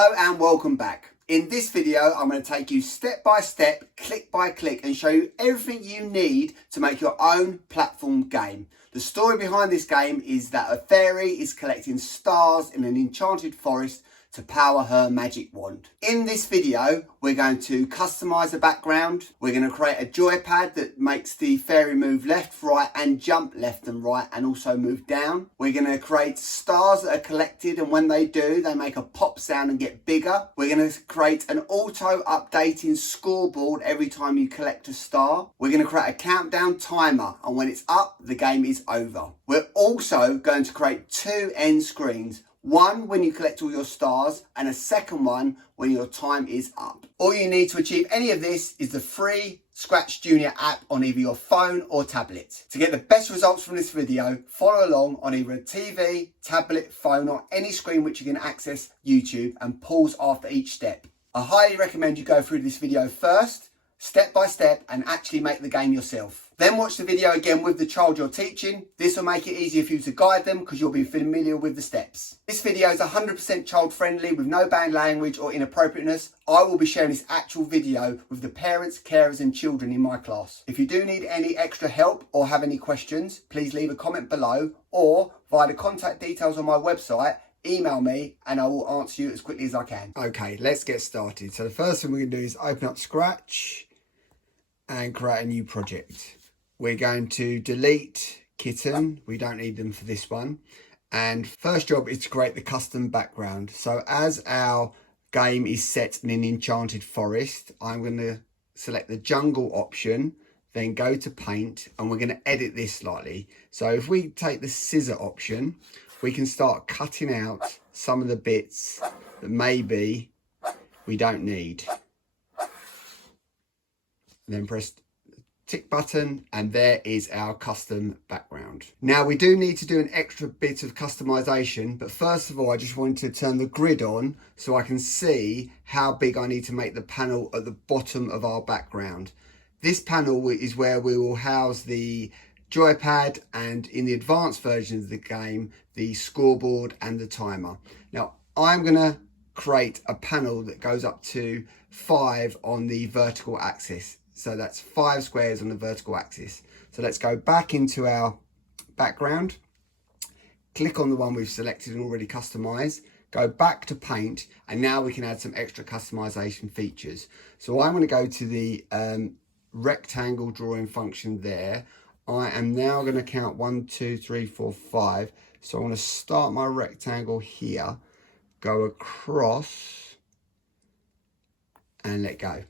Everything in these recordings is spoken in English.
Hello and welcome back. In this video, I'm going to take you step by step, click by click, and show you everything you need to make your own platform game. The story behind this game is that a fairy is collecting stars in an enchanted forest to power her magic wand. In this video, we're going to customize the background. We're going to create a joypad that makes the fairy move left, right, and jump left and right, and also move down. We're going to create stars that are collected, and when they do, they make a pop sound and get bigger. We're going to create an auto updating scoreboard every time you collect a star. We're going to create a countdown timer, and when it's up, the game is over. We're also going to create two end screens. One when you collect all your stars, and a second one when your time is up. All you need to achieve any of this is the free ScratchJr app on either your phone or tablet. To get the best results from this video, follow along on either a TV, tablet, phone, or any screen which you can access YouTube, and pause after each step. I highly recommend you go through this video first, step by step, and actually make the game yourself. Then watch the video again with the child you're teaching. This will make it easier for you to guide them because you'll be familiar with the steps. This video is 100% child friendly with no banned language or inappropriateness. I will be sharing this actual video with the parents, carers and children in my class. If you do need any extra help or have any questions, please leave a comment below or via the contact details on my website, email me and I will answer you as quickly as I can. Okay, let's get started. So the first thing we're going to do is open up Scratch and create a new project. We're going to delete kitten. We don't need them for this one. And first job is to create the custom background. So as our game is set in an enchanted forest, I'm going to select the jungle option, then go to paint, and we're going to edit this slightly. So if we take the scissor option, we can start cutting out some of the bits that maybe we don't need. And then press tick button, and there is our custom background. Now we do need to do an extra bit of customization, but first of all I just wanted to turn the grid on so I can see how big I need to make the panel at the bottom of our background. This panel is where we will house the joypad, and in the advanced version of the game, the scoreboard and the timer. Now I'm gonna create a panel that goes up to 5 on the vertical axis. So that's 5 squares on the vertical axis. So let's go back into our background, click on the one we've selected and already customized, go back to paint, and now we can add some extra customization features. So I'm going to go to the rectangle drawing function there. I am now going to count 1, 2, 3, 4, 5. So I want to start my rectangle here, go across and let go.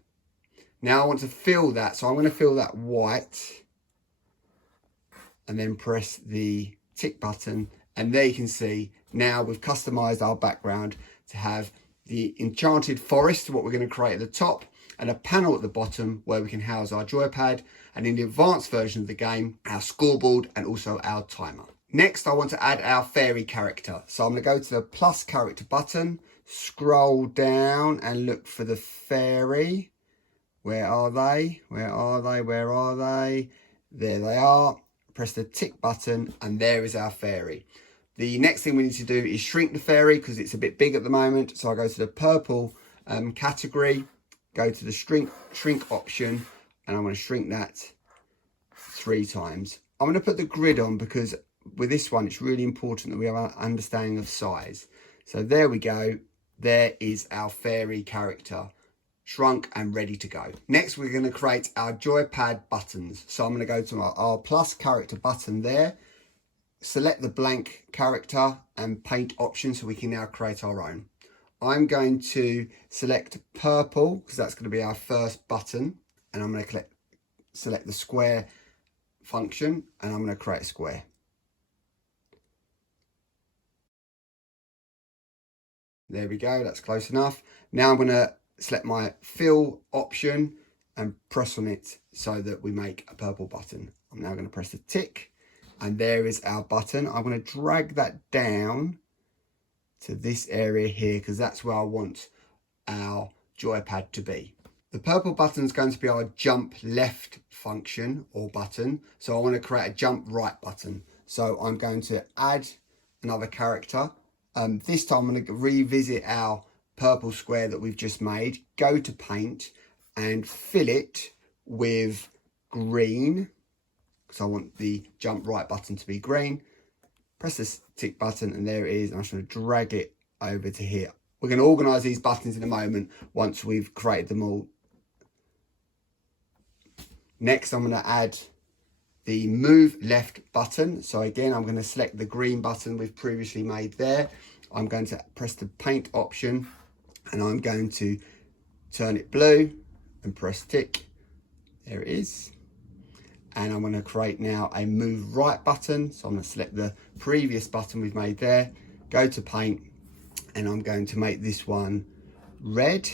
Now I want to fill that, so I'm going to fill that white and then press the tick button, and there you can see now we've customized our background to have the enchanted forest, what we're going to create at the top, and a panel at the bottom where we can house our joypad, and in the advanced version of the game, our scoreboard and also our timer. Next I want to add our fairy character, so I'm going to go to the plus character button, scroll down and look for the fairy. Where are they? Where are they? Where are they? There they are. Press the tick button and there is our fairy. The next thing we need to do is shrink the fairy because it's a bit big at the moment. So I go to the purple category, go to the shrink option, and I'm going to shrink that 3 times. I'm going to put the grid on because with this one it's really important that we have an understanding of size. So there we go. There is our fairy character, shrunk and ready to go. Next we're going to create our joypad buttons. So I'm going to go to our plus character button there, select the blank character and paint option so we can now create our own. I'm going to select purple because that's going to be our first button, and I'm going to select the square function and I'm going to create a square. There we go, that's close enough. Now I'm going to select my fill option and press on it so that we make a purple button. I'm now going to press the tick and there is our button. I'm going to drag that down to this area here because that's where I want our joypad to be. The purple button is going to be our jump left function or button. So I want to create a jump right button. So I'm going to add another character. This time I'm going to revisit our purple square that we've just made, go to paint and fill it with green. So I want the jump right button to be green. Press this tick button and there it is. I'm just going to drag it over to here. We're going to organise these buttons in a moment once we've created them all. Next, I'm going to add the move left button. So again, I'm going to select the green button we've previously made there. I'm going to press the paint option and I'm going to turn it blue and press tick. There it is. And I'm going to create now a move right button. So I'm going to select the previous button we've made there, go to paint, and I'm going to make this one red.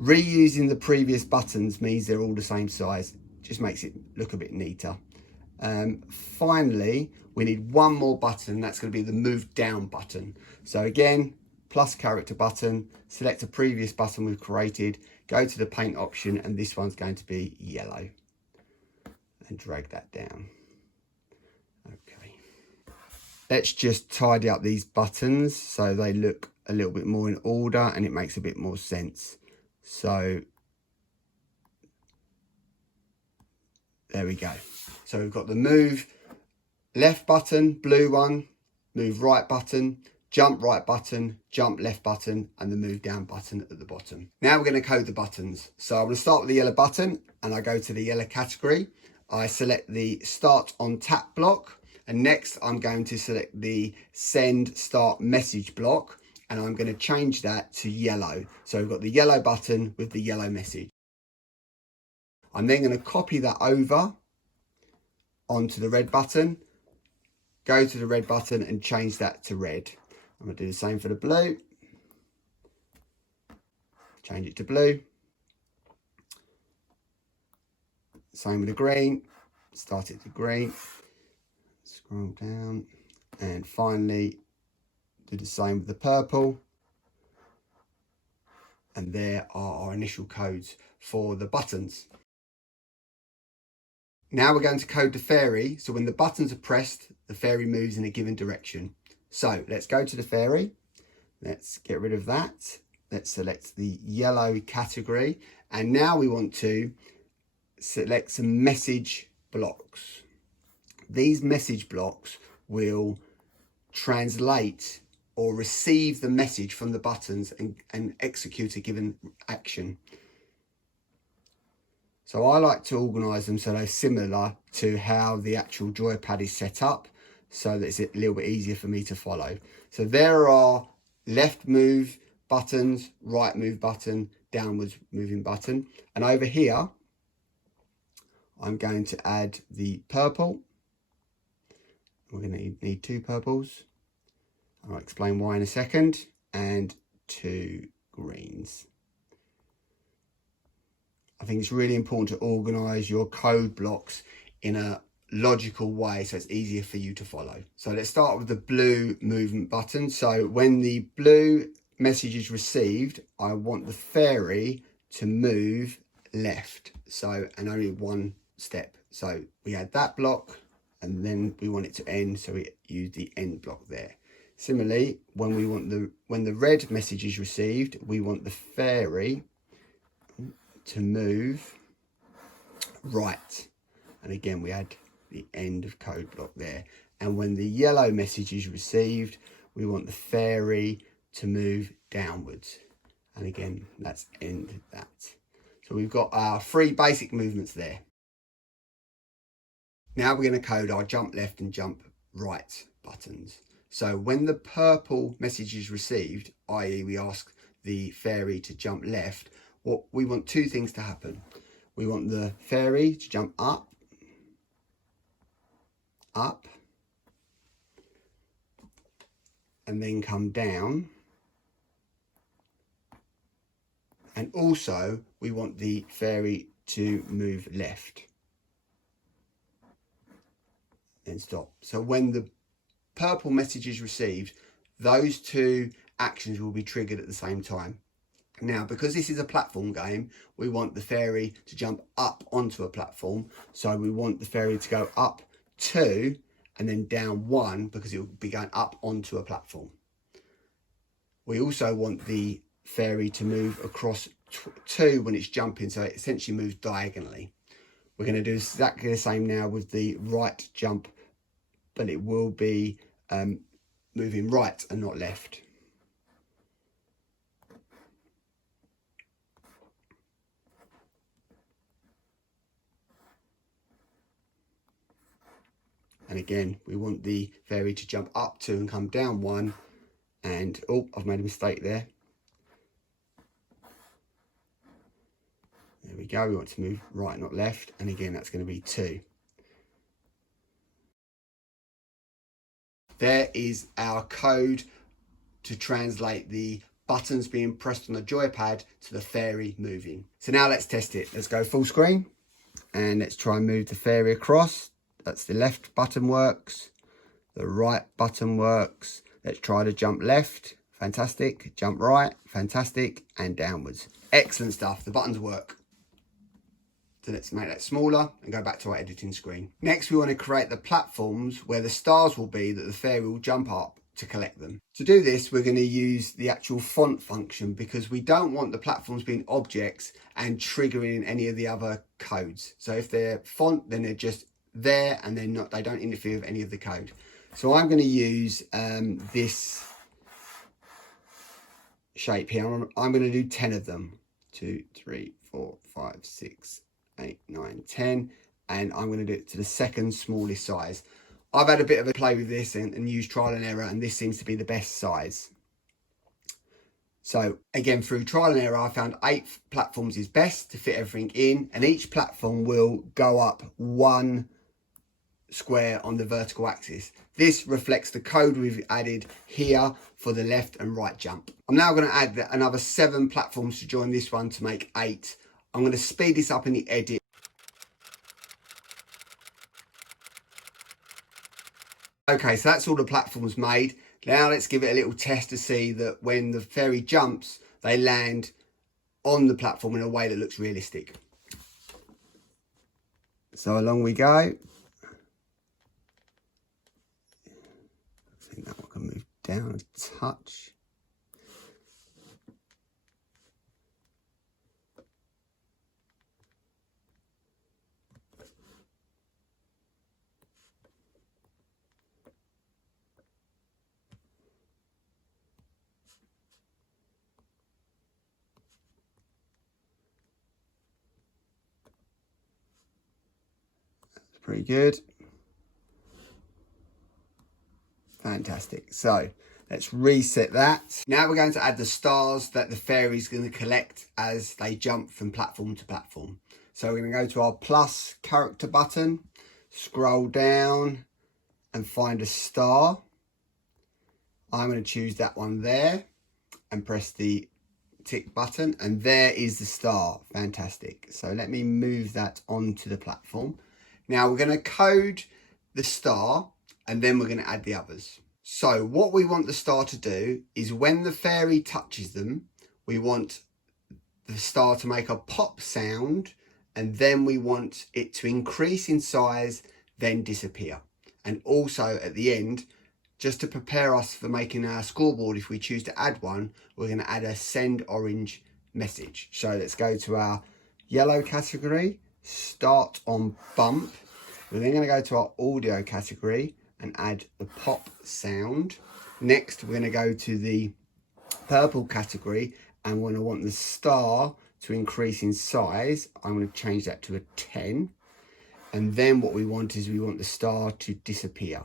Reusing the previous buttons means they're all the same size. Just makes it look a bit neater. Finally, we need one more button. That's going to be the move down button. So again, plus character button, select a previous button we've created, go to the paint option, and this one's going to be yellow. And drag that down. Okay. Let's just tidy up these buttons so they look a little bit more in order and it makes a bit more sense. So there we go. So we've got the move left button, blue one, move right button, jump right button, jump left button, and the move down button at the bottom. Now we're going to code the buttons. So I'm going to start with the yellow button and I go to the yellow category. I select the start on tap block, and next I'm going to select the send start message block, and I'm going to change that to yellow. So we've got the yellow button with the yellow message. I'm then going to copy that over onto the red button, go to the red button and change that to red. I'm going to do the same for the blue, change it to blue. Same with the green, start it to green, scroll down, and finally do the same with the purple. And there are our initial codes for the buttons. Now we're going to code the fairy, so when the buttons are pressed, the fairy moves in a given direction. So let's go to the fairy, let's get rid of that, let's select the yellow category, and now we want to select some message blocks. These message blocks will translate or receive the message from the buttons and execute a given action. So I like to organise them so they're similar to how the actual joypad is set up, so that it's a little bit easier for me to follow. So there are left move buttons, right move button, downwards moving button, and over here I'm going to add the purple. We're going to need two purples. I'll explain why in a second. And two greens. I think it's really important to organise your code blocks in a logical way so it's easier for you to follow. So let's start with the blue movement button. So when the blue message is received, I want the fairy to move left. So, and only one step. So we add that block and then we want it to end, so we use the end block there. Similarly, when the red message is received, we want the fairy to move right, and again we add the end of code block there. And when the yellow message is received, we want the fairy to move downwards, and again that's end that. So we've got our three basic movements there. Now we're going to code our jump left and jump right buttons. So when the purple message is received, i.e. we ask the fairy to jump left, what we want two things to happen. We want the fairy to jump up, up, and then come down. And also we want the fairy to move left. Then stop. So when the purple message is received, those two actions will be triggered at the same time. Now, because this is a platform game, we want the fairy to jump up onto a platform. So we want the fairy to go up 2 and then down 1, because it will be going up onto a platform. We also want the fairy to move across 2 when it's jumping, so it essentially moves diagonally. We're going to do exactly the same now with the right jump, but it will be moving right and not left. And again, we want the fairy to jump up 2 and come down 1. And, oh, I've made a mistake there. There we go. We want to move right, not left. And again, that's going to be 2. There is our code to translate the buttons being pressed on the joypad to the fairy moving. So now let's test it. Let's go full screen and let's try and move the fairy across. That's the left button works. The right button works. Let's try to jump left. Fantastic. Jump right. Fantastic. And downwards. Excellent stuff. The buttons work. So let's make that smaller and go back to our editing screen. Next, we want to create the platforms where the stars will be that the fairy will jump up to collect them. To do this, we're going to use the actual font function because we don't want the platforms being objects and triggering any of the other codes. So if they're font, then they're just there and they're not, they don't interfere with any of the code. So I'm going to use this shape here. I'm going to do 10 of them. 2, 3, 4, 5, 6, 8, 9, 10, and I'm going to do it to the second smallest size. I've had a bit of a play with this and used trial and error, and this seems to be the best size. So again, through trial and error, I found 8 platforms is best to fit everything in, and each platform will go up 1 square on the vertical axis. This reflects the code we've added here for the left and right jump. I'm now going to add another 7 platforms to join this one to make 8. I'm going to speed this up in the edit. Okay, so that's all the platforms made. Now let's give it a little test to see that when the fairy jumps, they land on the platform in a way that looks realistic. So along we go. I think that one can move down a touch. Pretty good. Fantastic. So let's reset that. Now we're going to add the stars that the fairy is going to collect as they jump from platform to platform. So we're going to go to our plus character button, scroll down and find a star. I'm going to choose that one there and press the tick button, and there is the star. Fantastic. So let me move that onto the platform. Now we're going to code the star and then we're going to add the others. So what we want the star to do is when the fairy touches them, we want the star to make a pop sound, and then we want it to increase in size, then disappear. And also at the end, just to prepare us for making our scoreboard, if we choose to add one, we're going to add a send orange message. So let's go to our yellow category, start on bump. We're then going to go to our audio category and add the pop sound. Next, we're going to go to the purple category and we're going to want the star to increase in size. I'm going to change that to a 10. And then what we want is we want the star to disappear.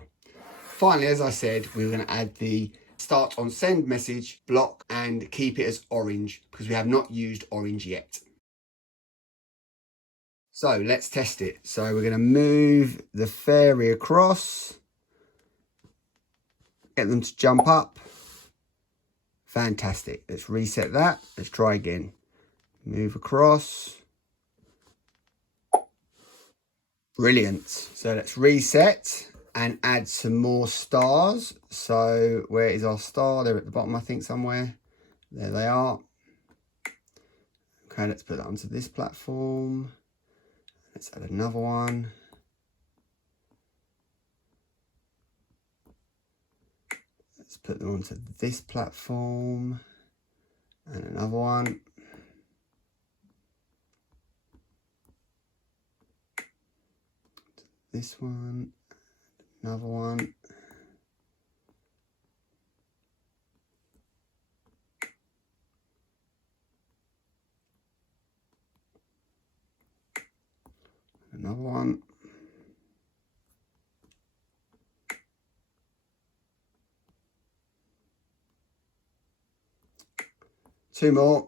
Finally, as I said, we're going to add the start on send message block and keep it as orange because we have not used orange yet. So let's test it. So we're going to move the fairy across, get them to jump up. Fantastic. Let's reset that. Let's try again. Move across. Brilliant. So let's reset and add some more stars. So where is our star? They're at the bottom, I think, somewhere. There they are. Okay, let's put that onto this platform. Let's add another one. Let's Let's put them onto this platform and another one. This one, another one. Another one. Two more.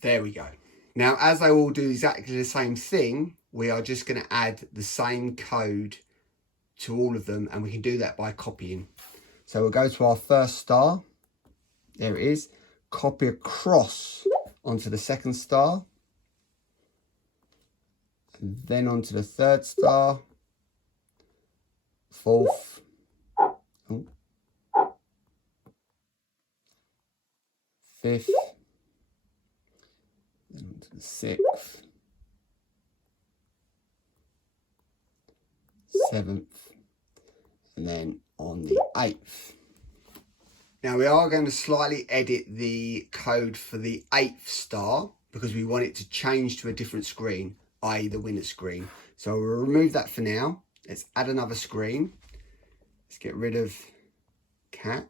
There we go. Now, as they all do exactly the same thing, we are just going to add the same code to all of them, and we can do that by copying. So we'll go to our first star. There it is. Copy across onto the second star. And then onto the third star. Fourth. Oh. Fifth. Then onto the sixth. Seventh. And then on the eighth. Now we are going to slightly edit the code for the 8th star because we want it to change to a different screen, i.e. the winner screen. So we'll remove that for now. Let's add another screen. Let's get rid of cat.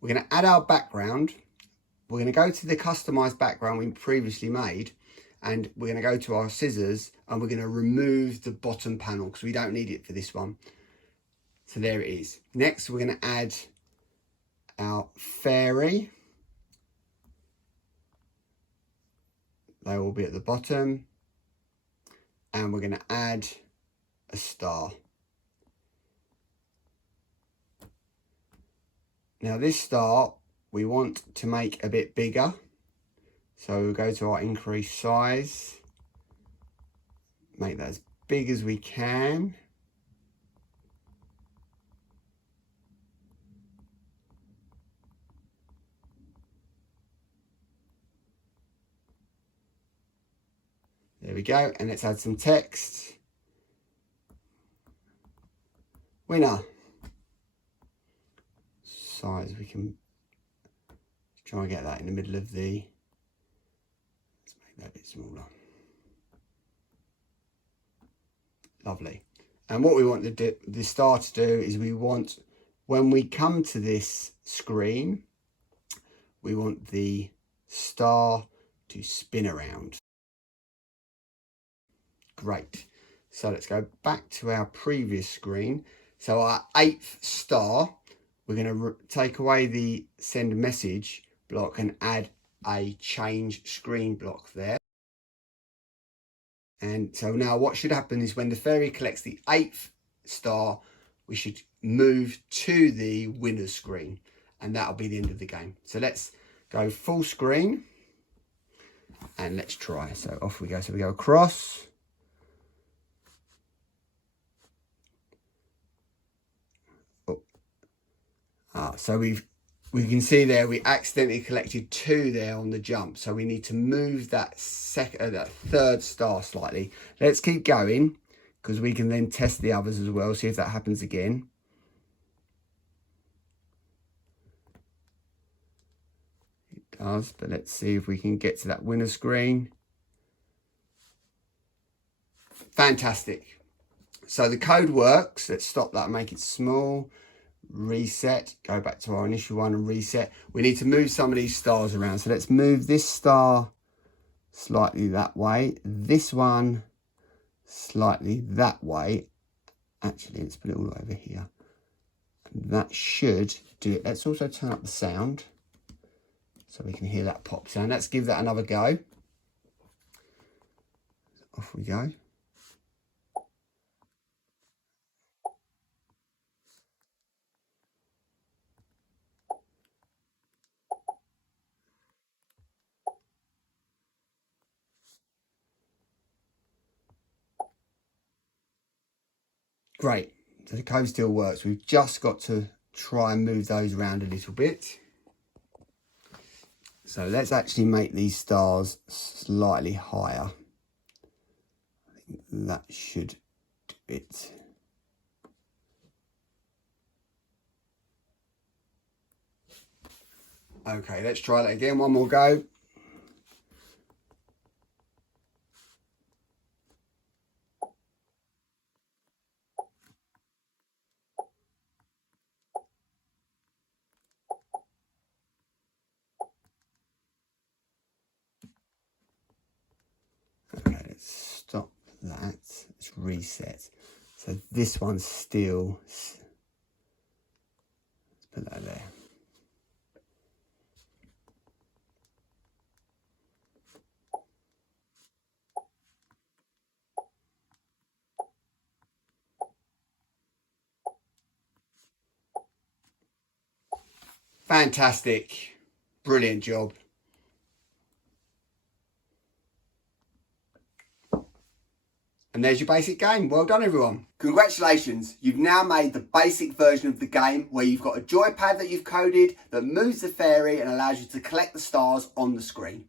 We're going to add our background. We're going to go to the customized background we previously made, and we're going to go to our scissors and we're going to remove the bottom panel because we don't need it for this one. So there it is. Next, we're going to add our fairy. They will be at the bottom, and we're going to add a star. Now this star we want to make a bit bigger, so we'll go to our increase size, make that as big as we can. There we go, and let's add some text. Winner. Size, we can try and get that in the middle of the, let's make that a bit smaller. Lovely. And what we want the star to do is we want, when we come to this screen, we want the star to spin around. Great. So let's go back to our previous screen. So our 8th star, we're going to take away the send message block and add a change screen block there. And so now what should happen is when the fairy collects the 8th star, we should move to the winner's screen, and that'll be the end of the game. So let's go full screen and let's try. So off we go. So we go across. So we can see there we accidentally collected 2 there on the jump, so we need to move that third star slightly. Let's keep going because we can then test the others as well, see if that happens again. It does, but let's see if we can get to that winner screen. Fantastic. So the code works. Let's stop that and make it small. Reset, go back to our initial one and reset. We need to move some of these stars around, so let's move this star slightly that way, this one slightly that way. Actually, let's put it all over here, and that should do it. Let's also turn up the sound so we can hear that pop sound. Let's give that another go. Off we go. Great, so the code still works. We've just got to try and move those around a little bit. So let's actually make these stars slightly higher. I think that should do it. Okay, let's try that again, one more go. Okay, let's stop that. Let's reset. So this one's still, let's put that there. Fantastic. Brilliant job. And there's your basic game. Well done, everyone. Congratulations. You've now made the basic version of the game where you've got a joypad that you've coded that moves the fairy and allows you to collect the stars on the screen.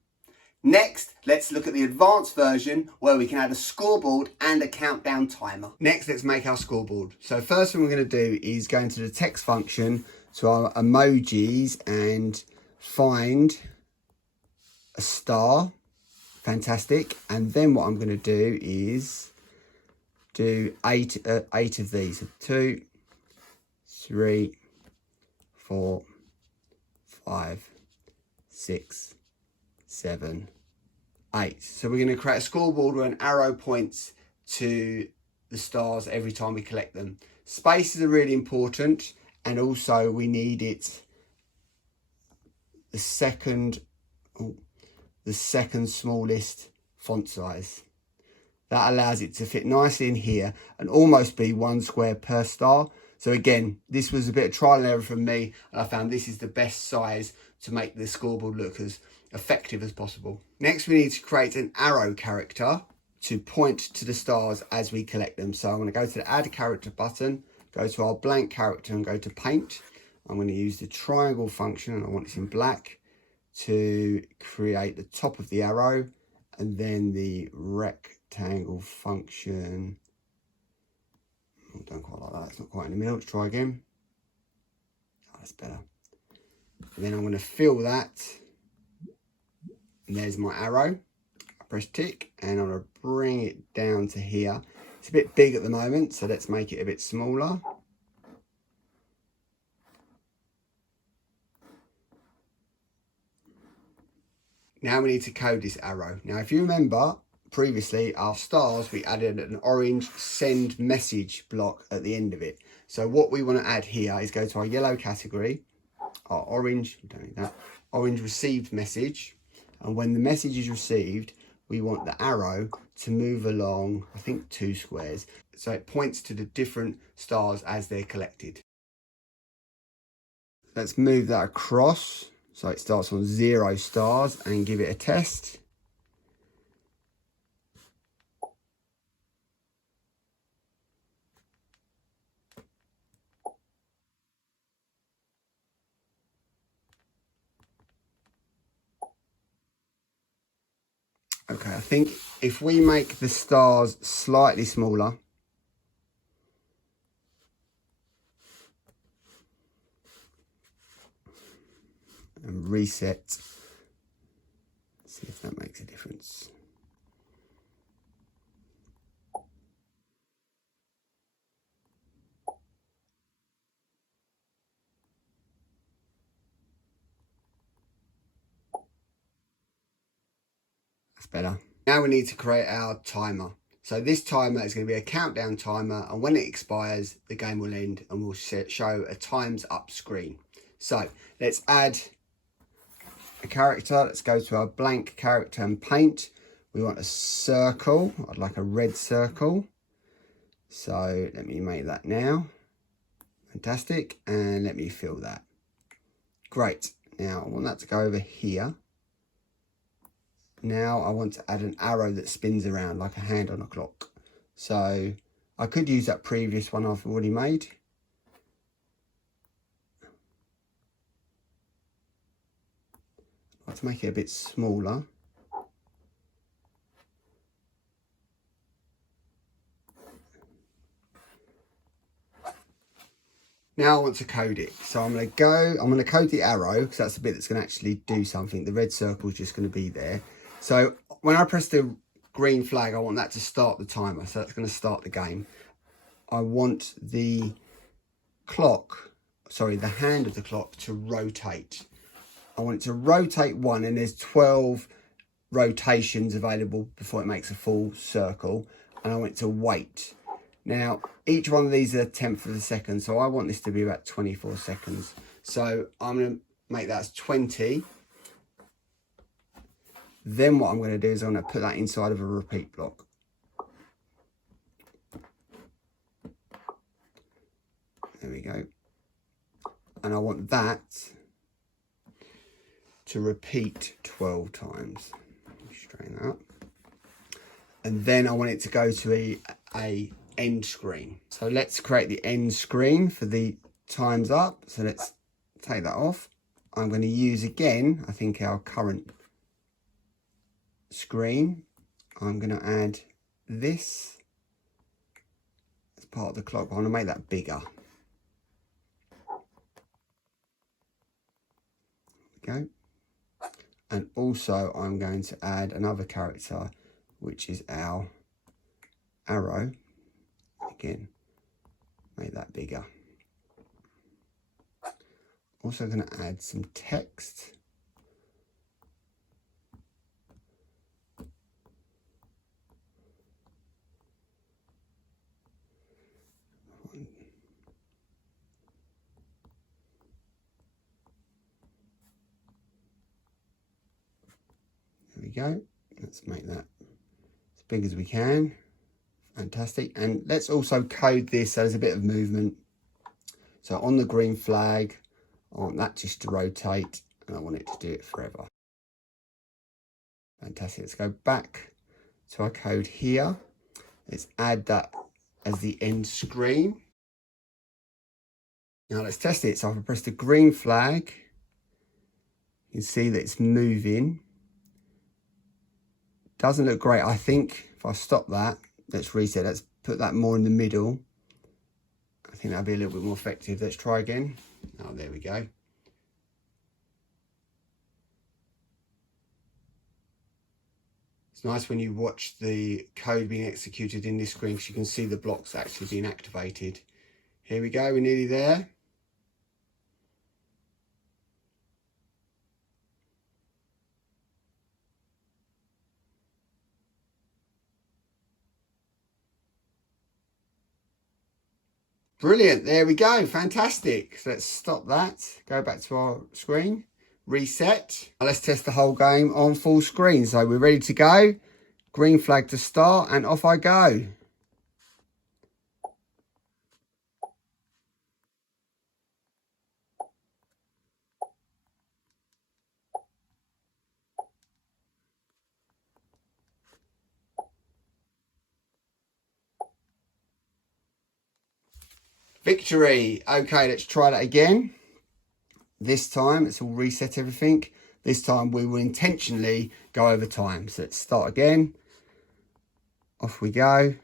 Next, let's look at the advanced version where we can add a scoreboard and a countdown timer. Next, let's make our scoreboard. So first thing we're going to do is go into the text function to our emojis and find a star. Fantastic. And then what I'm going to do is do eight of these. 2, 3, 4, 5, 6, 7, 8. So we're going to create a scoreboard where an arrow points to the stars every time we collect them. Spaces are really important, and also we need it the second smallest font size. That allows it to fit nicely in here and almost be 1 square per star. So again, this was a bit of trial and error from me, and I found this is the best size to make the scoreboard look as effective as possible. Next, we need to create an arrow character to point to the stars as we collect them. So I'm going to go to the add character button, go to our blank character and go to paint. I'm going to use the triangle function, and I want it in black, to create the top of the arrow, and then the rectangle function. Oh, don't quite like that, it's not quite in the middle. Let's try again. Oh, that's better. And then I'm going to fill that, and there's my arrow. I press tick, and I'm going to bring it down to here. It's a bit big at the moment, so let's make it a bit smaller. Now we need to code this arrow. Now, if you remember previously, our stars, we added an orange send message block at the end of it. So what we want to add here is go to our yellow category, our orange, we don't need that, orange received message. And when the message is received, we want the arrow to move along, I think 2 squares. So it points to the different stars as they're collected. Let's move that across. So it starts on 0 stars and give it a test. Okay, I think if we make the stars slightly smaller, and reset, see if that makes a difference. That's better. Now we need to create our timer. So this timer is going to be a countdown timer, and when it expires, the game will end and we'll show a time's up screen. So let's add a character. Let's go to our blank character and paint. We want a circle. I'd like a red circle. So let me make that now. Fantastic. And let me fill that. Great. Now I want that to go over here. Now I want to add an arrow that spins around like a hand on a clock. So I could use that previous one I've already made. have to make it a bit smaller. Now I want to code it. So I'm going to code the arrow, because that's the bit that's going to actually do something. The red circle is just going to be there. So when I press the green flag, I want that to start the timer. So that's going to start the game. I want the clock, sorry, the hand of the clock to rotate. I want it to rotate 1, and there's 12 rotations available before it makes a full circle. And I want it to wait. Now, each one of these is a tenth of a second, so I want this to be about 24 seconds. So I'm going to make that as 20. Then what I'm going to do is I'm going to put that inside of a repeat block. There we go. And I want that to repeat 12 times. Straighten that up. And then I want it to go to a end screen. So let's create the end screen for the times up. So let's take that off. I'm going to use again, I think, our current screen. I'm going to add this as part of the clock. I want to make that bigger. There we go. And also I'm going to add another character, which is our arrow. Again, make that bigger. Also going to add some text. There we go. Let's make that as big as we can. Fantastic. And let's also code this so there's a bit of movement. So on the green flag, I want that just to rotate, and I want it to do it forever. Fantastic. Let's go back to our code here. Let's add that as the end screen. Now let's test it. So if I press the green flag, you can see that it's moving. Doesn't look great. I think if I stop that, let's reset. Let's put that more in the middle. I think that'll be a little bit more effective. Let's try again. Oh, there we go. It's nice when you watch the code being executed in this screen, because you can see the blocks actually being activated. Here we go. We're nearly there. Brilliant, there we go, fantastic. So let's stop that, go back to our screen, reset. Now let's test the whole game on full screen. So we're ready to go, green flag to start, and off I go. Victory. Okay, let's try that again. This time, let's all reset everything. This time we will intentionally go over time. So let's start again. Off we go.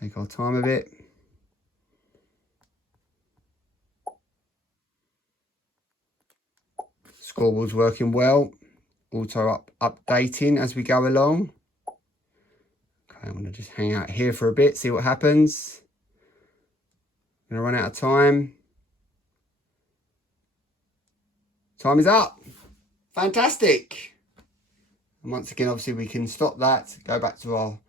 Take our time a bit. Scoreboard's working well. Auto updating as we go along. I'm going to just hang out here for a bit, see what happens. I'm going to run out of time. Time is up. Fantastic. And once again, obviously, we can stop that, go back to our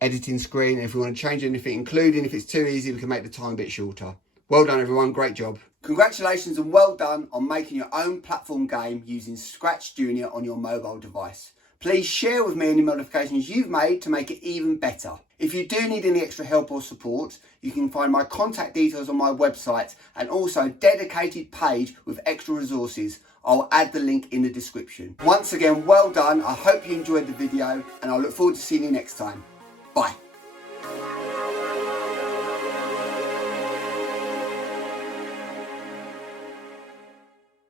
editing screen. If we want to change anything, including if it's too easy, we can make the time a bit shorter. Well done, everyone. Great job. Congratulations and well done on making your own platform game using ScratchJr on your mobile device. Please share with me any modifications you've made to make it even better. If you do need any extra help or support, you can find my contact details on my website and also a dedicated page with extra resources. I'll add the link in the description. Once again, well done. I hope you enjoyed the video and I look forward to seeing you next time.